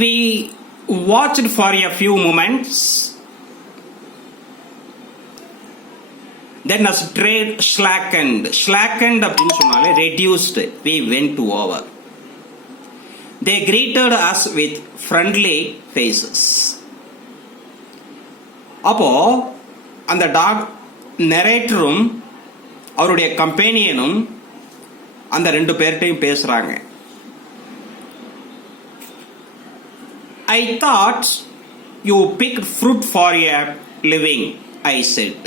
We watched for a few moments. Then as trade slackened அப்படின்னு சொன்னாலே reduced. We went over. They greeted us with friendly faces. அப்போ அந்த நரேட்டரும் அவருடைய கம்பேனியனும் அந்த ரெண்டு பேர்ட்டையும் பேசுறாங்க. I thought you picked fruit for a living, I said.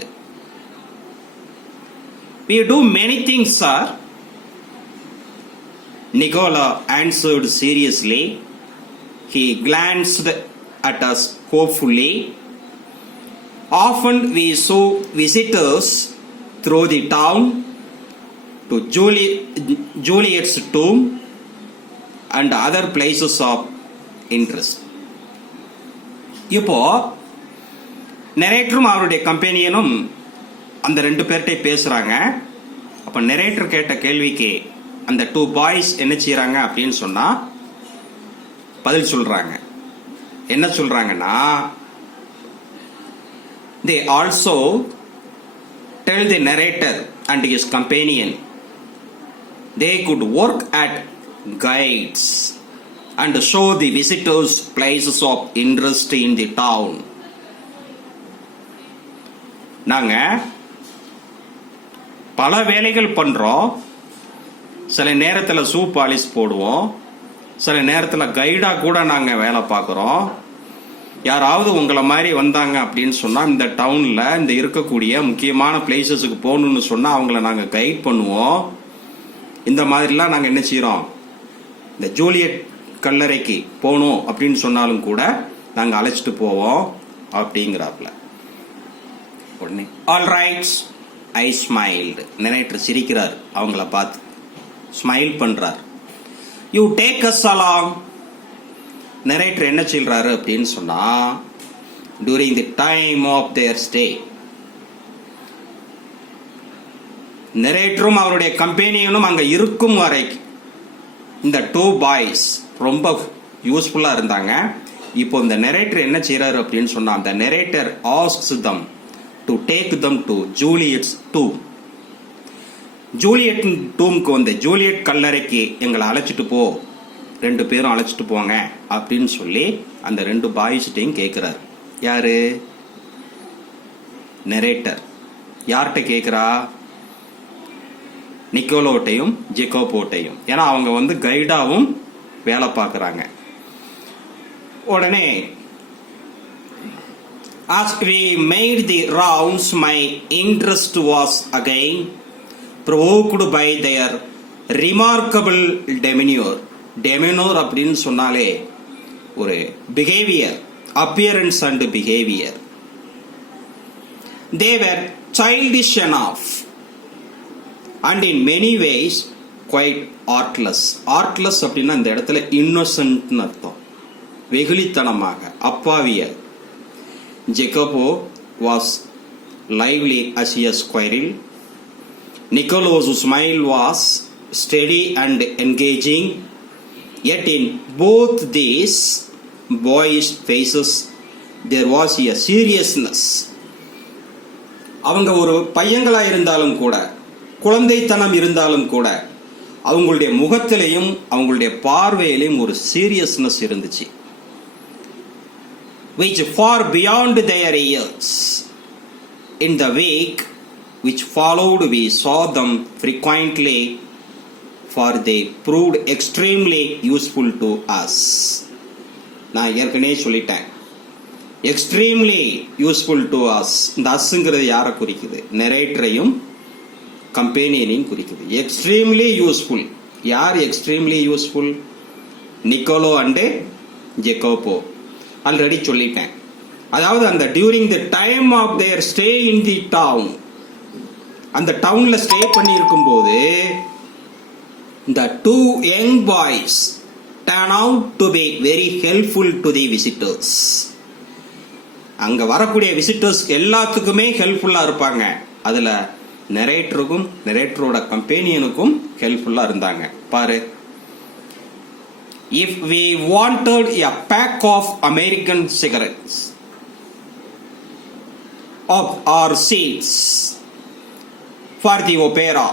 We do many things, sir, Nicola answered seriously. He glanced at us hopefully. Often we saw visitors through the town to Juliet's tomb and other places of interest. இப்போ நரேட்டரும் அவருடைய கம்பெனியனும் அந்த ரெண்டு பேர்கிட்ட பேசுறாங்க. அப்ப narrator கேட்ட கேள்விக்கு அந்த டூ பாய்ஸ் என்ன செய்யறாங்க அப்படின்னு சொன்னா பதில் சொல்றாங்க. என்ன சொல்றாங்கன்னா, they also tell the narrator and his companion they could work at guides and show the visitors places of interest in the town. நாங்க பல வேலைகள் பண்றோம். சில நேரத்தில் ஷூ பாலிஷ் போடுவோம், சில நேரத்தில் கைடா கூட நாங்க வேலை பார்க்குறோம். யாராவது உங்களை மாதிரி வந்தாங்க அப்படின்னு சொன்னா இந்த டவுன்ல இந்த இருக்கக்கூடிய முக்கியமான பிளேசஸுக்கு போகணும்னு சொன்னா அவங்கள நாங்க கைட் பண்ணுவோம். இந்த மாதிரிலாம் நாங்க என்ன செய்யறோம், இந்த ஜூலியட் கல்லறைக்கு போகணும் அப்படின்னு சொன்னாலும் கூட நாங்க அழைச்சிட்டு போவோம் அப்படிங்கிறாப்ல. உடனே all right I smiled. Narrator சிரிக்கிறார், அவங்கள பார்த்து ஸ்மைல் பண்றார். You take us along. Narrator என்ன சொல்றாரு அப்படின்னு சொன்னா, during the time of their stay, நரேட்டரும் அவருடைய கம்பெனியனும் அங்க இருக்கும் வரைக்கும் இந்த டூ பாய்ஸ் ரொம்ப யூஸ்ஃபுல்லா இருந்தாங்க. இப்போ இந்த நரேட்டர் என்ன செய்யறாரு அப்படின்னு சொன்னா, the narrator asks them to take them to Juliet's tomb. Juliet டூம்க்கு வந்து ஜூலியட் கல்லறைக்கு எங்களை அழைச்சிட்டு போ, ரெண்டு பேரும் அழைச்சிட்டு போங்க அப்படின்னு சொல்லி அந்த ரெண்டு பாய்ஸ்டையும் கேட்கிறார். யாரு? நரேட்டர். யார்கிட்ட கேட்கிறா? நிக்கோலோட்டையும் ஜெக்கோபோட்டையும். ஏன்னா அவங்க வந்து கைடாவும் வேலை பார்க்கறாங்க. உடனே as we made the rounds, my interest was again provoked by their remarkable demeanor. Demeanor அப்படின்னு சொன்னாலே ஒரு behaviour, appearance and behavior. They were childish enough and in many ways quite artless. Artless அப்படின்னா இந்த இடத்துல இன்னோசன்ட்னு அர்த்தம், வெகுளித்தனமாக, அப்பாவியர். Jacopo was lively as a squirrel. Nicolo's smile was steady and engaging. Yet in both these boyish faces there was a seriousness. அவங்க ஒரு பையங்களா இருந்தாலும் கூட, குழந்தைத்தனம் இருந்தாலும் கூட, அவங்களுடைய முகத்திலையும் அவங்களுடைய பார்வையிலையும் ஒரு சீரியஸ்னஸ் இருந்துச்சு. which far beyond their years. In the week which followed we saw them frequently, for they proved extremely useful to us. நான் ஏற்கனவே சொல்லிட்டேன், எக்ஸ்ட்ரீம்லி யூஸ்ஃபுல் டு அஸ். இந்த அஸ்ங்கிறது யாரை குறிக்குது? நரேட்டரையும் கம்பெனியனையும் குறிக்குது. Extremely useful. யார் extremely useful? Niccolo and Jacopo. Already சொல்லிட்டேன். அதாவது அந்த during the time of their stay in the town, அந்த டவுன்ல ஸ்டே பண்ணி இருக்கும் போது இந்த two young boys turn out to be very helpful to the visitors. அங்க வரக்கூடிய விசிட்டர்ஸ் எல்லாத்துக்குமே ஹெல்ப்ஃபுல்லா இருப்பாங்க. அதுல நரேட்டருக்கும் நரேட்டரோட கம்பெனியனுக்கும் ஹெல்ப்ஃபுல்லா இருந்தாங்க. பாரு, if we wanted a pack of American cigarettes or seats for the opera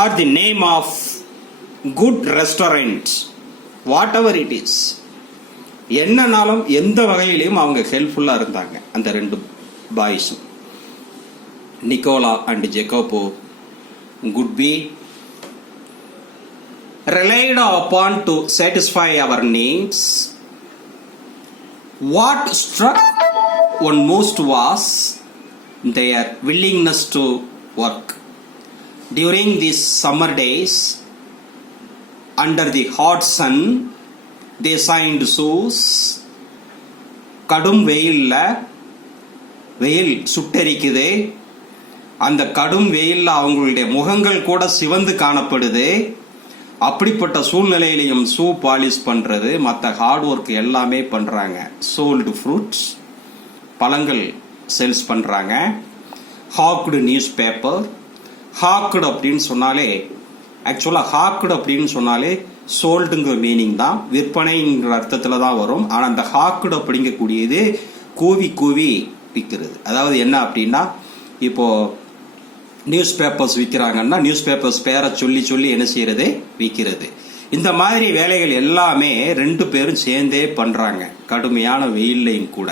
or the name of good restaurant, whatever it is, என்னன்னாலும் எந்த வகையிலையும் அவங்க ஹெல்ப்ஃபுல்லாக இருந்தாங்க. அந்த ரெண்டு பாய்ஸும், Nicola and Jacopo, could be relied upon to satisfy our needs. What struck one most was their willingness to work. During these summer days, under the hot sun, they signed shoes. கடும் வெயில்ல, வெயில் சுட்டெரிக்குது, அந்த கடும் வெயில்ல அவங்களுடைய முகங்கள் கூட சிவந்து காணப்படுது. அப்படிப்பட்ட சூழ்நிலையிலையும் ஷூ பாலிஷ் பண்றது, மற்ற ஹார்ட் ஒர்க் எல்லாமே பண்றாங்க. சோல்டு ஃப்ரூட்ஸ், பழங்கள் சேல்ஸ் பண்றாங்க. ஹாக்டு நியூஸ் பேப்பர், ஹாக்டு அப்படின்னு சொன்னாலே, ஆக்சுவலா ஹாக்டு அப்படின்னு சொன்னாலே சோல்டுங்கிற மீனிங் தான், விற்பனைங்கிற அர்த்தத்துல தான் வரும். ஆனா அந்த ஹாக்டு அப்படிங்கக்கூடியது கூவி கூவி விற்கிறது. அதாவது என்ன அப்படின்னா, இப்போ நியூஸ் பேப்பர்ஸ் விற்கிறாங்கன்னா நியூஸ் பேப்பர்ஸ் பேரை சொல்லி சொல்லி என்ன செய்யறது, விற்கிறது. இந்த மாதிரி வேலைகள் எல்லாமே ரெண்டு பேரும் சேர்ந்தே பண்றாங்க, கடுமையான வெயில்லையும் கூட.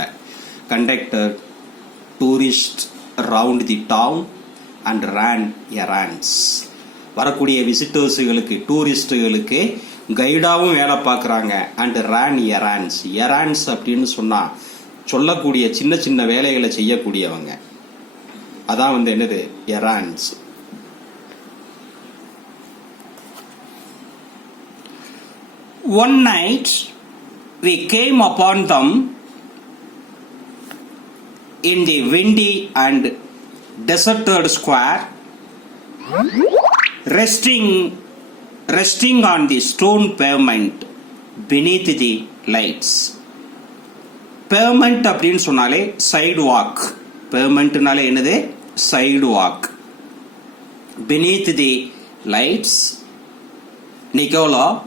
Conductor tourist round the town and ran errands. வரக்கூடிய விசிட்டர்ஸுகளுக்கு, டூரிஸ்டுகளுக்கு கைடாவும் வேலை பார்க்குறாங்க. And ran errands. errands அப்படின்னு சொன்னா சொல்லக்கூடிய சின்ன சின்ன வேலைகளை செய்யக்கூடியவங்க, அதான் வந்து என்னது, errands. One night we came upon them in the windy and deserted square, resting on the stone pavement beneath the lights. Pavement அப்படின்னு சொன்னாலே சைடு வாக். பேமெண்ட்னாலே என்னது, sidewalk. beneath the lights, Nicola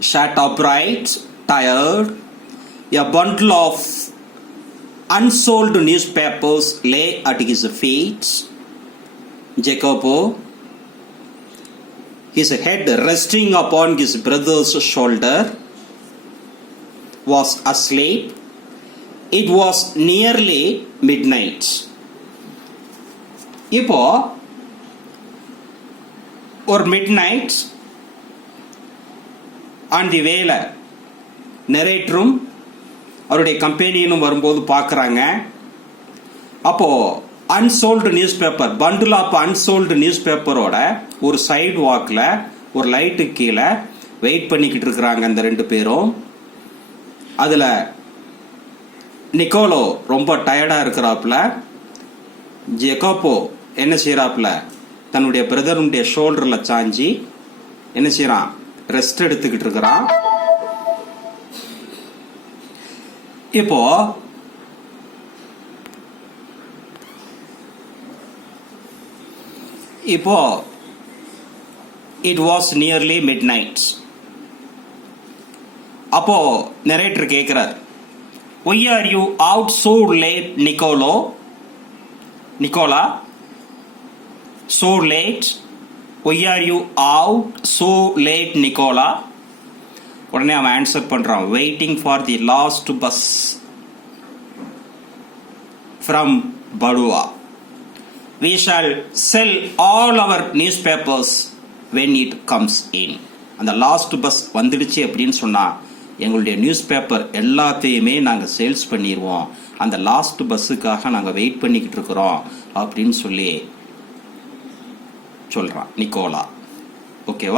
sat upright, tired. A bundle of unsold newspapers lay at his feet. Jacopo, his head resting upon his brother's shoulder, was asleep. It was nearly midnight. இப்போ ஒரு midnight on the வேல நரேட்டரும் அவருடைய கம்பெனியனும் வரும்போது பார்க்குறாங்க. அப்போ unsold newspaper, bundle of unsold news பேப்பரோட ஒரு side வாக்கில் ஒரு லைட்டு கீழே வெயிட் பண்ணிக்கிட்டு இருக்கிறாங்க அந்த ரெண்டு பேரும். அதில் நிக்கோலோ ரொம்ப டயர்டாக இருக்கிறாப்புல. ஜேக்கோபோ என்ன செய்யறாப்புல, தன்னுடைய பிரதருடைய ஷோல்டரில் சாஞ்சி என்ன செய்யறான், ரெஸ்ட் எடுத்துக்கிட்டு இருக்கிறான். இப்போ it was nearly midnight. அப்போ நரேட்டர் கேட்கிறார், why are you out so late, Nicola? So late? Why are you out so late, Nicola? உடனே அவன் ஆன்சர் பண்றான், waiting for the last bus from Badua. We shall sell all our newspapers when it comes in. அந்த last bus வந்துடுச்சு அப்படின்னு சொன்னா எங்களுடைய news paper எல்லாத்தையுமே நாங்கள் சேல்ஸ் பண்ணிடுவோம், அந்த லாஸ்ட் பஸ்ஸுக்காக நாங்கள் வெயிட் பண்ணிக்கிட்டு இருக்கிறோம் அப்படின்னு சொல்லி சொல்றான் நிக்கோலா. ஓகேவா?